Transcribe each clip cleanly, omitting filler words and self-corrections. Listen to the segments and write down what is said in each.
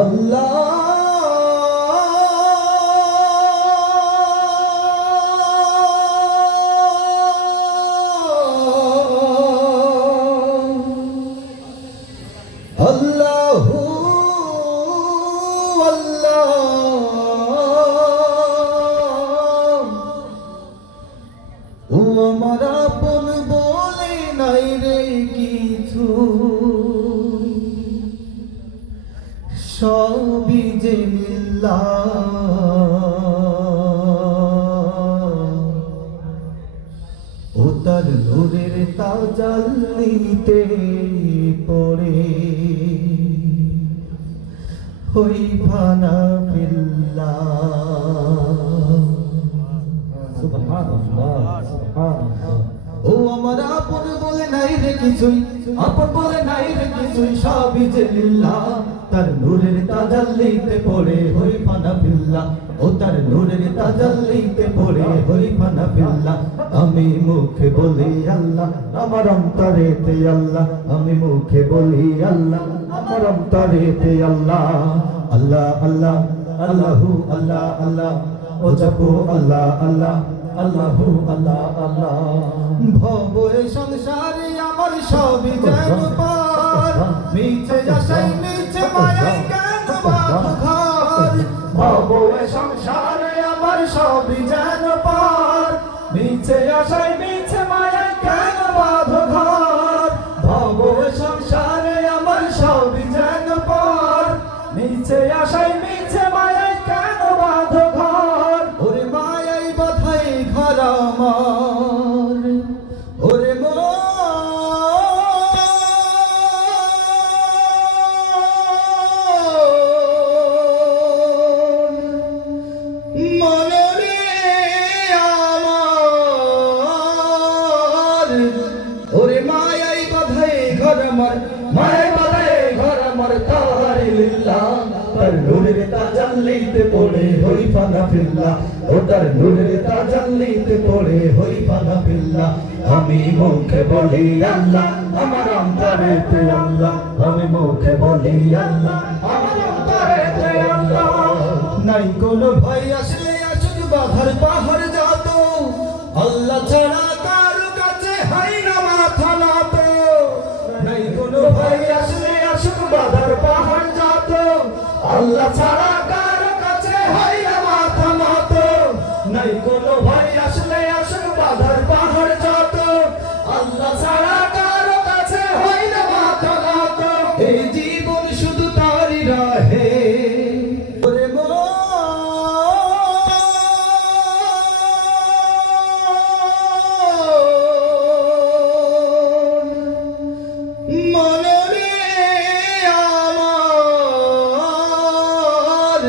আল্লাহ আল্লাহু আল্লাহ ও আমার আপন বলে নাই রে কিছু, সবই যে লিল্লাহ। ও তার নূরের তাজাল্লিতে পড়ে হই ফানা ফিল্লাহ। সুবহানাল্লাহ সুবহানাল্লাহ। ও আমার আপন বলে নাই রে কিছুই, আপন বলে নাই রে কিছুই, সবই যে লিল্লাহ। তার নূরের তাজাল্লিতে পড়ে হই ফানা ফিল্লাহ। ও তার নূরের তাজাল্লিতে পড়ে হই ফানা ফিল্লাহ। আমি মুখে বলি আল্লাহ, আমার অন্তরেতে আল্লাহ। আমি মুখে বলি আল্লাহ, আমার অন্তরেতে আল্লাহ। আল্লাহ আল্লাহ আল্লাহু আল্লাহ আল্লাহ, ও জপো আল্লাহ আল্লাহ আল্লাহু আল্লাহ আল্লাহ। ভব এই সংসারে আমার সবই যেন পার, মিছে আশায় মিছে মায়ায় কেন বাঁধো ঘর। ভব এই সংসারে আমার সবই যেন পার, মিছে আশায় মিছে মায়ায় কেন বাঁধো ঘর। ভব এই সংসারে আমার সবই যেন পার, মিছে আশায় মিছে মায়ায় কেন বাঁধো ঘর। ওরে মায়াই বাধাই ঘর আমার, ওরে মনরে আমার, ওরে মায়াই বাধাই ঘর আমার, মায়াই বাধাই ঘর আমার। তার লিল্লাহ, তার নূরের তাজাল্লিতে পড়ে হই ফানা ফিল্লাহ। ও তার নূরের তাজাল্লিতে পড়ে হই ফানা ফিল্লাহ। আমি মুখে বলি আল্লাহ, আমার অন্তরেতে আল্লাহ। আমি মুখে বলি আল্লাহ, আমার অন্তরেতে আল্লাহ। নাই কোনো ভয় আসলে আসুক বাধার পাহাড় যত, আল্লাহ ছাড়া কারো কাছে হয় না মাথা নত। নাই কোনো ভয় আসলে আসুক বাধার পাহাড় যত, আল্লাহ ছাড়া কারো কাছে হয় না মাথা নত। নাই কোনো ভয় আসলে আসুক বাধার পাহাড় যত, আল্লাহ ছাড়া কারো কাছে হয় না মাথা নত। এই জীবন শুধু তারই রাহে, ওরে মনরে আমার।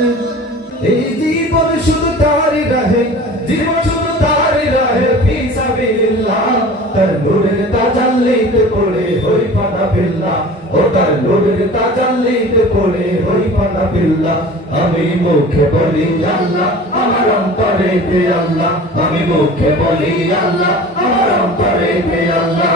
এই জীবন শুধু তারই রাহে, জীবন শুধু তারই রাহে ফি সাবিলিল্লাহ। তার নূরের তাজাল্লিতে পড়ে হই ফানা ফিল্লাহ। ও তার নূরের তাজাল্লিতে পড়ে হই ফানা ফিল্লাহ। আমি মুখে বলি আল্লাহ, আমার অন্তরেতে আল্লাহ। আমি মুখে বলি আল্লাহ, আমার অন্তরেতে আল্লাহ।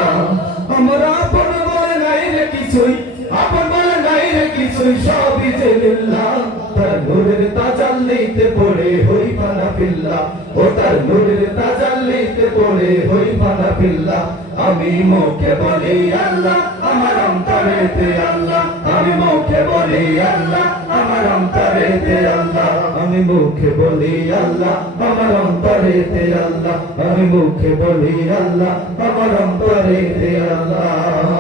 আমার আপন বলে নাই রে কিছুই, আপন বলে নাই রে কিছুই, সবই যে লিল্লাহ। তার নূরের তাজাল্লিতে পড়ে হই ফানা ফিল্লাহ। ও তার নূরের তাজাল্লিতে পড়ে হই ফানা ফিল্লাহ। আমি মুখে বলি আল্লাহ, আমার অন্তরেতে আল্লাহ। আমি মুখে বলি আল্লাহ, আমার অন্তরেতে আল্লাহ। আমি মুখে বলি আল্লাহ, আমার অন্তরেতে আল্লাহ। আমি মুখে বলি আল্লাহ, আমার অন্তরেতে আল্লাহ।